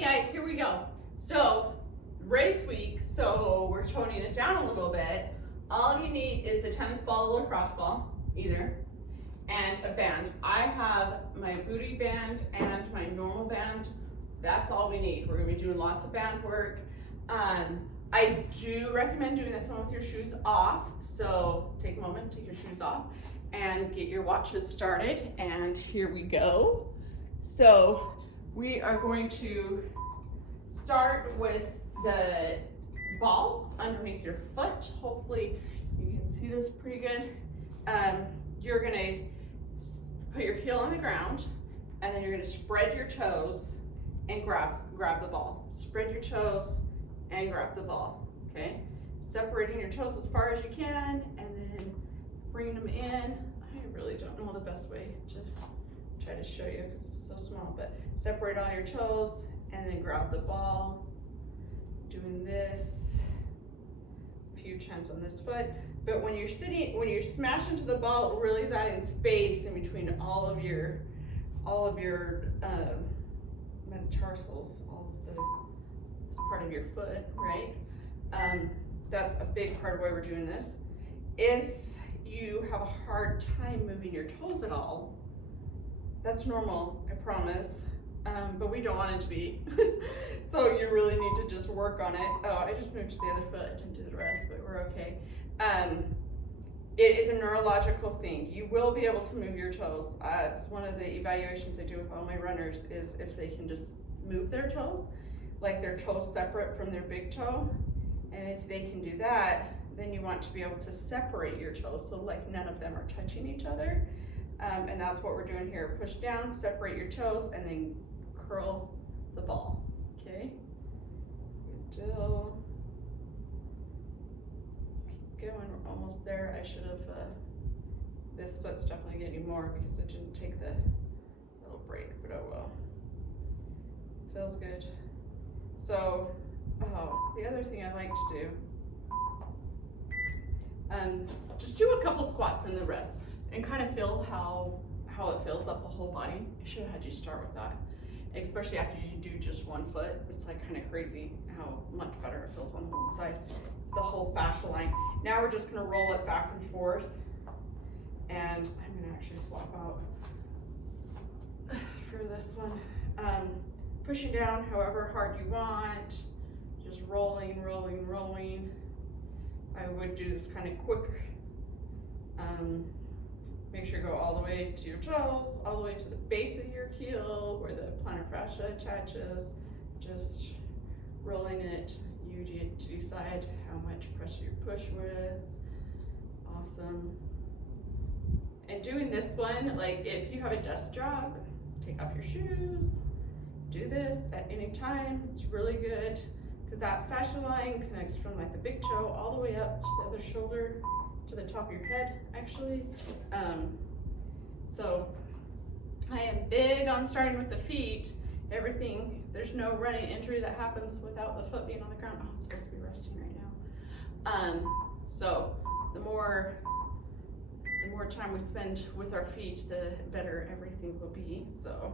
Okay guys, here we go. So, race week, so we're toning it down a little bit. All you need is a tennis ball or lacrosse ball, either, and a band. I have my booty band and my normal band. That's all we need. We're gonna be doing lots of band work. I do recommend doing this one with your shoes off. So take a moment, take your shoes off, and get your watches started. And here we go. So we are going to start with the ball underneath your foot. Hopefully you can see this pretty good. You're gonna put your heel on the ground, and then you're gonna spread your toes and grab the ball. Spread your toes and grab the ball, okay? Separating your toes as far as you can, and then bringing them in. I really don't know the best way to try to show you because it's so small, but separate all your toes and then grab the ball. Doing this a few times on this foot. But when you're sitting, when you're smashing to the ball, it really is adding space in between all of your metatarsals, all of this part of your foot, right? That's a big part of why we're doing this. If you have a hard time moving your toes at all, that's normal, I promise. But we don't want it to be. So you really need to just work on it. Oh, I just moved to the other foot, didn't do the rest, but we're okay. It is a neurological thing. You will be able to move your toes. It's one of the evaluations I do with all my runners is if they can just move their toes, like their toes separate from their big toe. And if they can do that, then you want to be able to separate your toes so like none of them are touching each other. And that's what we're doing here. Push down, separate your toes, and then curl the ball, okay? Good deal. Keep going, we're almost there. I should have, this foot's definitely getting more because it didn't take the little break, but oh well. Feels good. So, the other thing I like to do, just do a couple squats in the rest and kind of feel how it fills up the whole body. I should have had you start with that. Especially after you do just one foot. It's like kind of crazy how much better it feels on the one side. It's the whole fascia line. Now we're just gonna roll it back and forth. And I'm gonna actually swap out for this one. Pushing down however hard you want. Just rolling, rolling, rolling. I would do this kind of quick. Make sure you go all the way to your toes, all the way to the base of your heel where the plantar fascia attaches. Just rolling it. You get to decide how much pressure you push with. Awesome. And doing this one, like if you have a desk job, take off your shoes. Do this at any time. It's really good because that fascia line connects from like the big toe all the way up to the other shoulder, to the top of your head, actually. So I am big on starting with the feet. Everything, there's no running injury that happens without the foot being on the ground. Oh, I'm supposed to be resting right now. So the more time we spend with our feet, the better everything will be. So,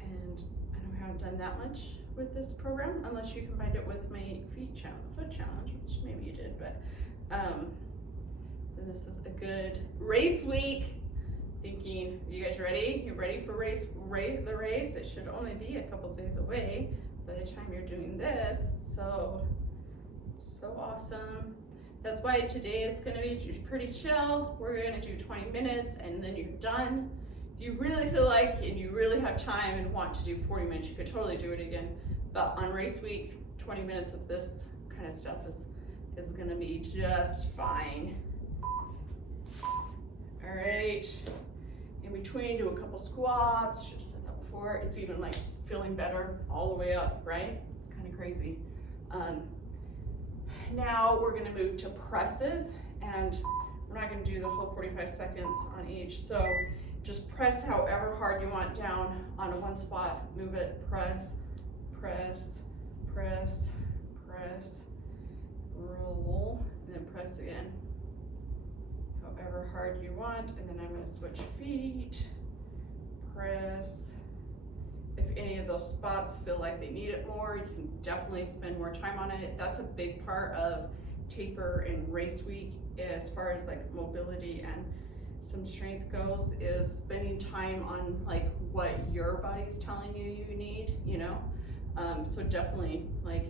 and I know we haven't done that much with this program unless you combined it with my foot challenge, which maybe you did, but then this is a good race week. Thinking, you guys ready? You ready for the race? It should only be a couple days away by the time you're doing this. So awesome. That's why today is gonna be pretty chill. We're gonna do 20 minutes and then you're done. If you really feel like and you really have time and want to do 40 minutes, you could totally do it again. But on race week, 20 minutes of this kind of stuff is gonna be just fine. All right. In between, do a couple squats. Should have said that before. It's even like feeling better all the way up, right? It's kind of crazy. Now we're gonna move to presses, and we're not gonna do the whole 45 seconds on each. So just press however hard you want down on one spot. Move it, press, press, press, press, roll, and then press again. However hard you want, and then I'm going to switch feet, press, if any of those spots feel like they need it more, you can definitely spend more time on it. That's a big part of taper and race week as far as like mobility and some strength goes, is spending time on like what your body's telling you you need, you know? So definitely like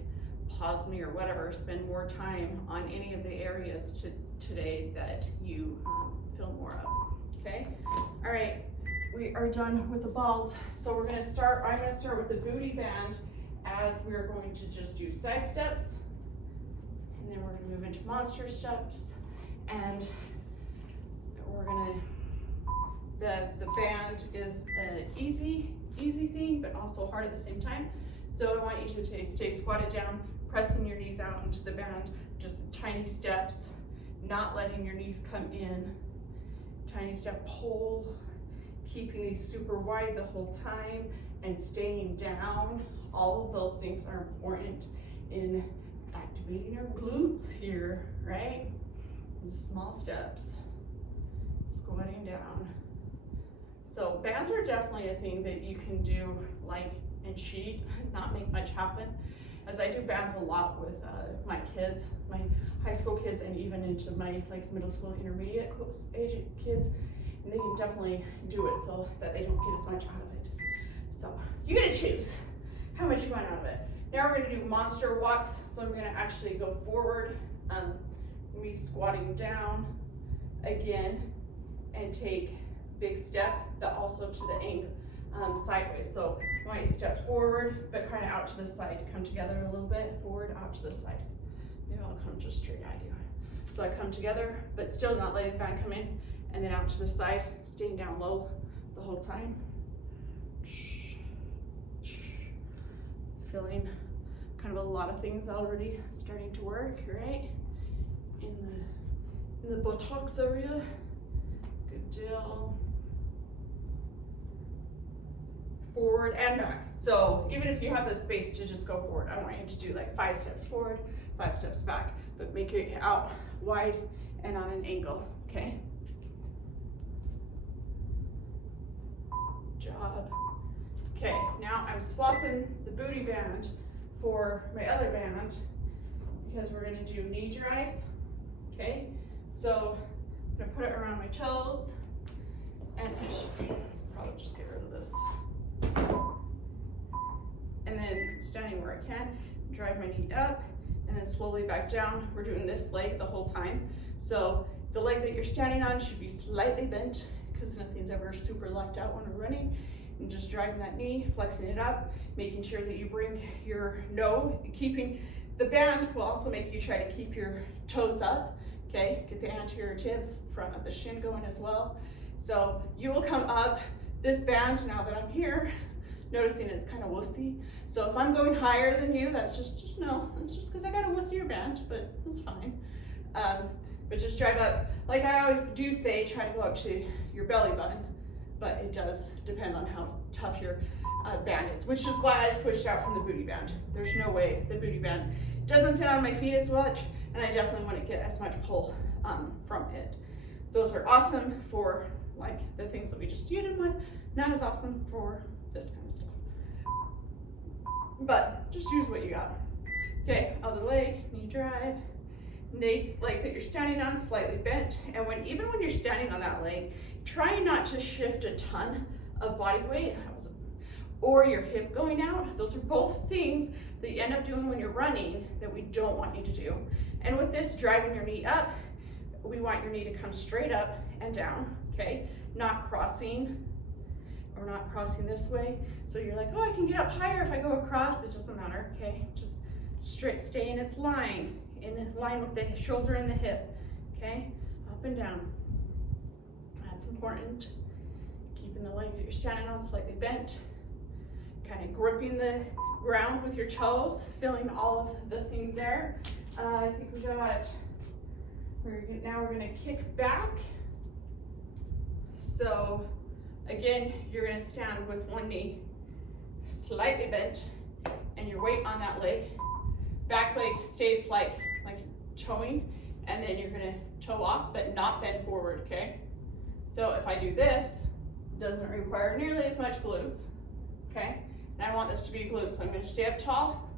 pause me or whatever, spend more time on any of the areas today that you feel more of, okay? All right, we are done with the balls. So I'm gonna start with the booty band, as we're going to just do side steps, and then we're gonna move into monster steps, and we're gonna, the band is an easy thing, but also hard at the same time. So I want you to stay squatted down, pressing your knees out into the band, just tiny steps, not letting your knees come in. Tiny step pull, keeping these super wide the whole time, and staying down. All of those things are important in activating your glutes here, right? Just small steps, squatting down. So bands are definitely a thing that you can do like and cheat, not make much happen. As I do bands a lot with my kids, my high school kids, and even into my like middle school, intermediate age kids, and they can definitely do it so that they don't get as much out of it. So you gotta choose how much you want out of it. Now we're gonna do monster walks. So I'm gonna actually go forward, me squatting down again, and take big step, but also to the angle. Sideways. So I want you to step forward, but kind of out to the side, come together a little bit, forward, out to the side. Maybe I'll come just straight at you. So I come together, but still not letting the band come in, and then out to the side, staying down low the whole time. Feeling kind of a lot of things already starting to work, right? In the buttocks area. Good deal. Forward and back. So even if you have the space to just go forward, I want you to do like 5 steps forward, 5 steps back, but make it out wide and on an angle, okay? Good job. Okay, now I'm swapping the booty band for my other band because we're gonna do knee drives, okay? So I'm gonna put it around my toes, and I should probably just get rid of this. And then standing where I can, drive my knee up, and then slowly back down. We're doing this leg the whole time. So the leg that you're standing on should be slightly bent, because nothing's ever super locked out when we're running. And just driving that knee, flexing it up, making sure that you bring your keeping the band will also make you try to keep your toes up, okay? Get the anterior tib front of the shin going as well. So you will come up this band, now that I'm here, noticing it's kind of wussy. So if I'm going higher than you, that's just no, it's just because I got a wussier band, but that's fine. But just drive up, like I always do say, try to go up to your belly button, but it does depend on how tough your band is, which is why I switched out from the booty band. There's no way the booty band doesn't fit on my feet as much, and I definitely want to get as much pull from it. Those are awesome for like the things that we just used them with, not as awesome for this kind of stuff. But just use what you got. Okay, other leg, knee drive. Leg that you're standing on, slightly bent. And even when you're standing on that leg, try not to shift a ton of body weight, or your hip going out. Those are both things that you end up doing when you're running that we don't want you to do. And with this, driving your knee up, we want your knee to come straight up and down, okay? Not crossing, or not crossing this way. So you're like, oh, I can get up higher if I go across. It doesn't matter, okay? Just straight, stay in its line, with the shoulder and the hip, okay? Up and down. That's important. Keeping the leg that you're standing on slightly bent. Kind of gripping the ground with your toes, feeling all of the things there. I think we got, now we're gonna kick back. So again, you're gonna stand with one knee slightly bent and your weight on that leg. Back leg stays like toeing, and then you're gonna toe off, but not bend forward, okay? So if I do this, it doesn't require nearly as much glutes, okay? And I want this to be glute, so I'm gonna stay up tall,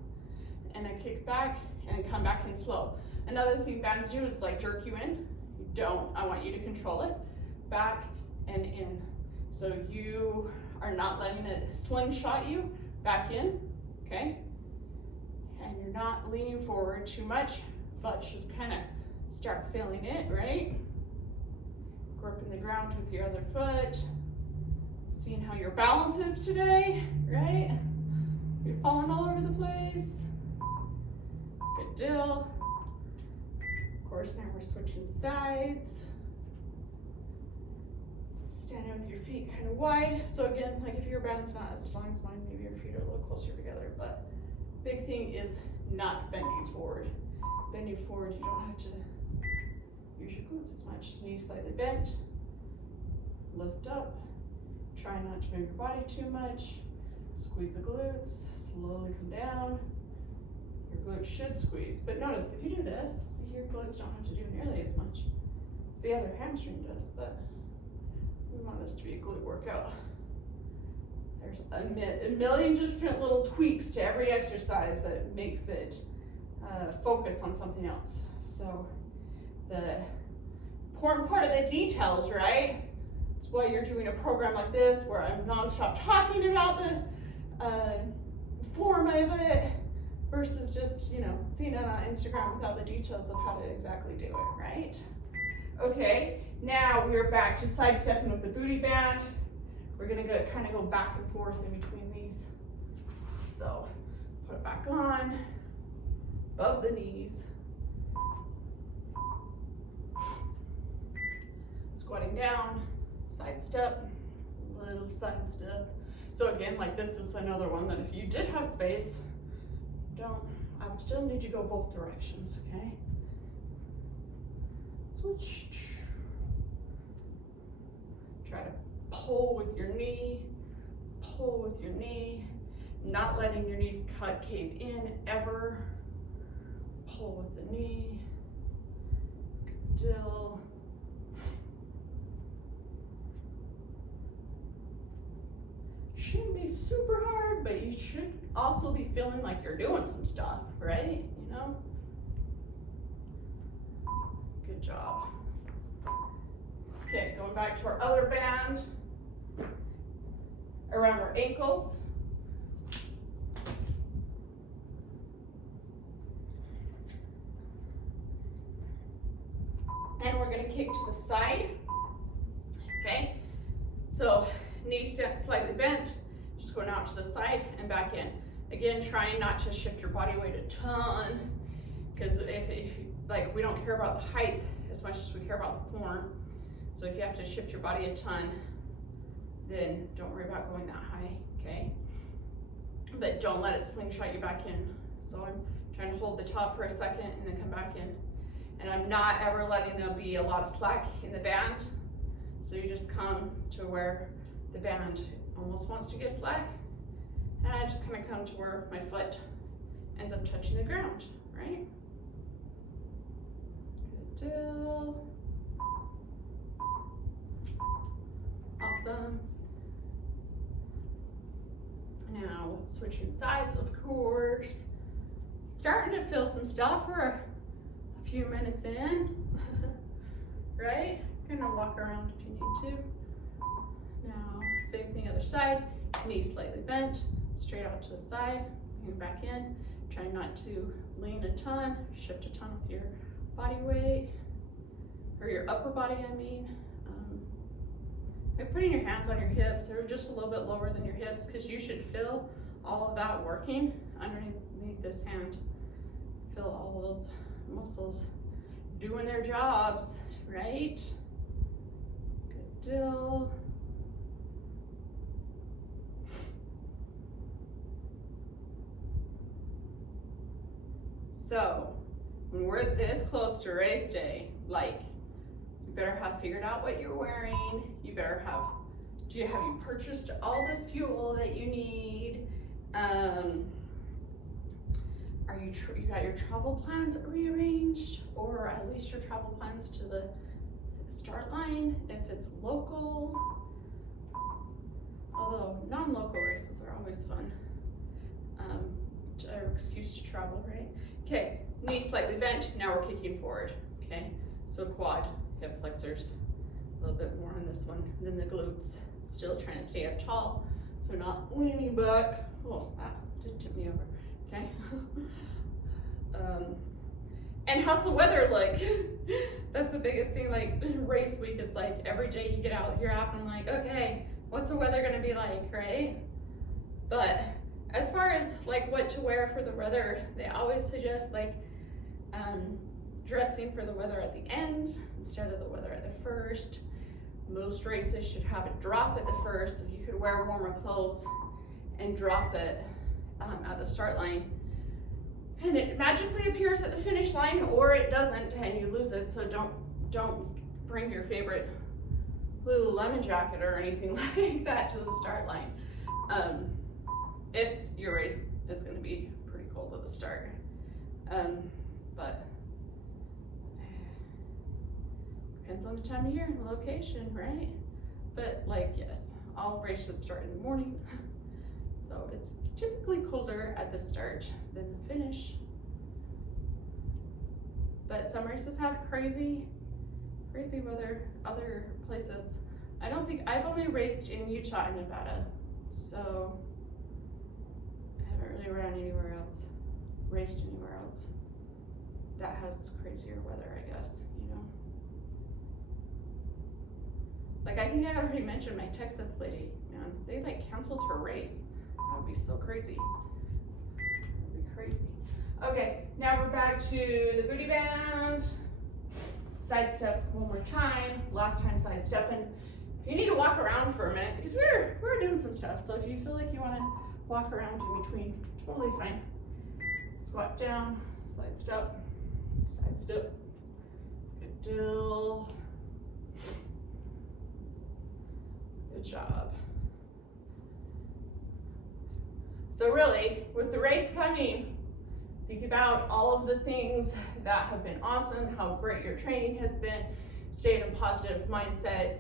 and I kick back, and come back in slow. Another thing bands do is like jerk you in. You don't, I want you to control it. Back and in. So you are not letting it slingshot you back in, okay? And you're not leaning forward too much, but just kind of start feeling it, right? Gripping the ground with your other foot. Seeing how your balance is today, right? You're falling all over the place. Good deal. Of course, now we're switching sides. Standing with your feet kind of wide. So again, like if your band's not as long as mine, maybe your feet are a little closer together, but big thing is not bending forward. Bending forward, you don't have to use your glutes as much. Knees slightly bent. Lift up. Try not to move your body too much. Squeeze the glutes. Slowly come down. Your glutes should squeeze. But notice, if you do this, your glutes don't have to do nearly as much. It's the other hamstring does, but we want this to be a glute workout. There's a million different little tweaks to every exercise that makes it focus on something else. So the important part of the details, right? It's why you're doing a program like this where I'm nonstop talking about the form of it versus just, you know, seeing it on Instagram without the details of how to exactly do it, right? Okay, now we're back to sidestepping with the booty band. We're gonna kind of go back and forth in between these. So put it back on, above the knees. Squatting down, side step, little side step. So again, like this is another one that if you did have space, I still need you to go both directions, okay? Switch. Try to pull with your knee, pull with your knee, not letting your knees cave in ever. Pull with the knee, still. Shouldn't be super hard, but you should also be feeling like you're doing some stuff, right? You know? Good job. Okay, going back to our other band. Around our ankles. And we're gonna kick to the side, okay? So knees slightly bent, just going out to the side and back in. Again, trying not to shift your body weight a ton, because if like we don't care about the height as much as we care about the form. So if you have to shift your body a ton, then don't worry about going that high, okay? But don't let it slingshot you back in. So I'm trying to hold the top for a second and then come back in. And I'm not ever letting there be a lot of slack in the band. So you just come to where the band almost wants to give slack. And I just kind of come to where my foot ends up touching the ground, right? Good deal. Awesome. Now switching sides, of course. Starting to feel some stuff. We're a few minutes in, right? Gonna walk around if you need to. Now, same thing other side. Knee slightly bent, straight out to the side, and back in. Try not to lean a ton, shift a ton with your body weight, or your upper body, I mean. Like putting your hands on your hips or just a little bit lower than your hips, because you should feel all of that working underneath this hand. Feel all of those muscles doing their jobs, right? Good deal. So, when we're this close to race day, like, you better have figured out what you're wearing. You better have, have you purchased all the fuel that you need? You got your travel plans rearranged, or at least your travel plans to the start line if it's local? Although non-local races are always fun. Our excuse to travel, right? Okay, knee slightly bent, now we're kicking forward, okay? So quad, hip flexors, a little bit more on this one than the glutes. Still trying to stay up tall, so not leaning back. Oh, that did tip me over, okay? And how's the weather like? That's the biggest thing, like race week is like every day you get out your app and I'm like, okay, what's the weather gonna be like, right? But as far as like what to wear for the weather, they always suggest like dressing for the weather at the end instead of the weather at the first. Most races should have a drop at the first, so you could wear warmer clothes and drop it at the start line. And it magically appears at the finish line, or it doesn't and you lose it, so don't bring your favorite Lululemon jacket or anything like that to the start line. If your race is going to be pretty cold at the start. But depends on the time of year and the location, right? But like, yes, all races start in the morning. So it's typically colder at the start than the finish. But some races have crazy weather other places. I've only raced in Utah and Nevada, so I haven't really raced anywhere else that has crazier weather, I guess, you know. Like, I think I already mentioned my Texas lady, man, they like canceled her race. That would be so crazy. That would be crazy. Okay, now we're back to the booty band. Side step one more time. Last time side stepping. If you need to walk around for a minute, because we're doing some stuff, so if you feel like you want to walk around in between, totally fine. Squat down, side step, good deal. Good job. So really, with the race coming, think about all of the things that have been awesome, how great your training has been, stay in a positive mindset,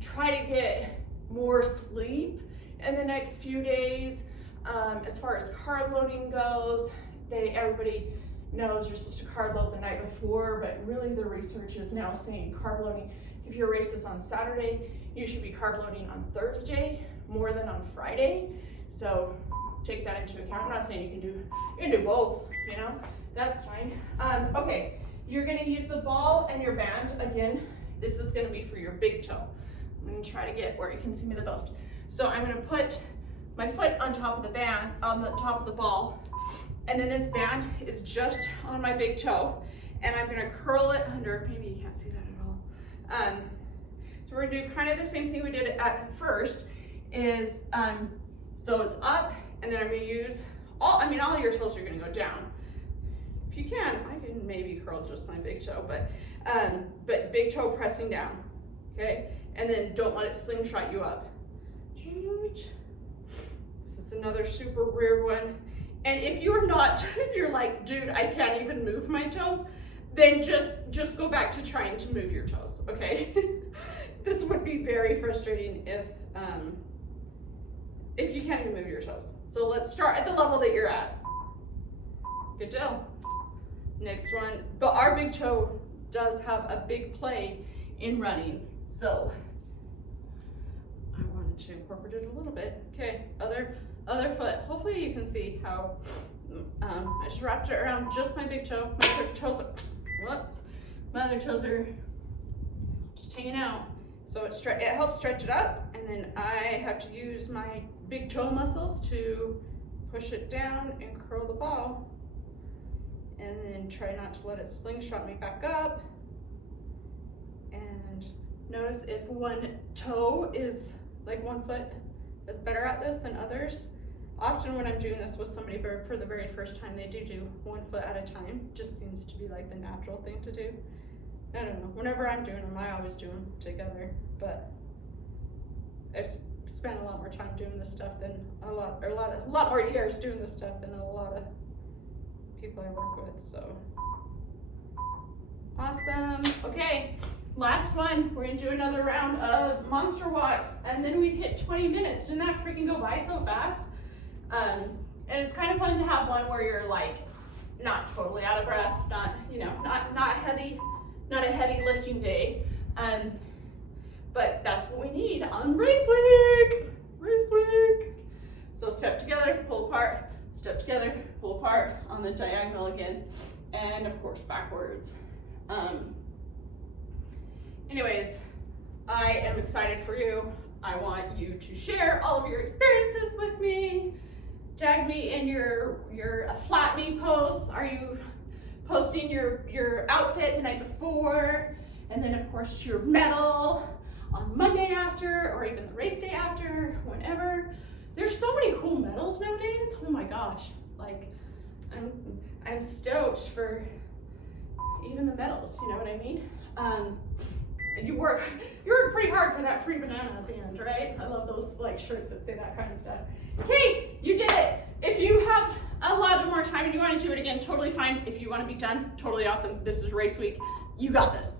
try to get more sleep in the next few days. As far as carb loading goes, everybody knows you're supposed to carb load the night before, but really the research is now saying carb loading, if your race is on Saturday, you should be carb loading on Thursday more than on Friday. So take that into account. I'm not saying you can do both, you know, that's fine. Okay, you're gonna use the ball and your band. Again, this is gonna be for your big toe. I'm gonna try to get where you can see me the most. So I'm gonna put my foot on top of the band, on the top of the ball, and then this band is just on my big toe, and I'm gonna curl it under, maybe you can't see that at all. So we're gonna do kind of the same thing we did at first, is, so it's up, and then I'm gonna use, all your toes are gonna go down. If you can, I can maybe curl just my big toe, but big toe pressing down, okay? And then don't let it slingshot you up. This is another super weird one. And if you're not, if you're like, dude, I can't even move my toes, then just go back to trying to move your toes, okay? This would be very frustrating if you can't even move your toes. So let's start at the level that you're at. Good deal. Next one, but our big toe does have a big play in running, so I wanted to incorporate it a little bit. Okay, other foot. Hopefully you can see how I just wrapped it around just my big toe. My other toes are, whoops, my other toes are just hanging out. So it helps stretch it up, and then I have to use my big toe muscles to push it down and curl the ball, and then try not to let it slingshot me back up. And notice if one toe is, like one foot is better at this than others. Often when I'm doing this with somebody for the very first time, they do one foot at a time. Just seems to be like the natural thing to do. I don't know, whenever I'm doing them, I always do them together, but I've spent a lot more time doing this stuff than a lot more years doing this stuff than a lot of people I work with, so. Awesome, okay, last one, we're gonna do another round of monster walks, and then we hit 20 minutes. Didn't that freaking go by so fast? And it's kind of fun to have one where you're like not totally out of breath, not, you know, not a heavy lifting day. But that's what we need on race week. Race week. So step together, pull apart, step together, pull apart on the diagonal again, and of course backwards. Anyways, I am excited for you. I want you to share all of your experiences with me. Tag me in your flat me posts. Are you posting your outfit the night before? And then of course your medal on Monday after, or even the race day after, whenever. There's so many cool medals nowadays. Oh my gosh, like I'm stoked for even the medals, you know what I mean? You work pretty hard for that free banana at the end, right? I love those like shirts that say that kind of stuff. Okay, you did it. If you have a lot more time and you want to do it again, totally fine. If you want to be done, totally awesome. This is race week. You got this.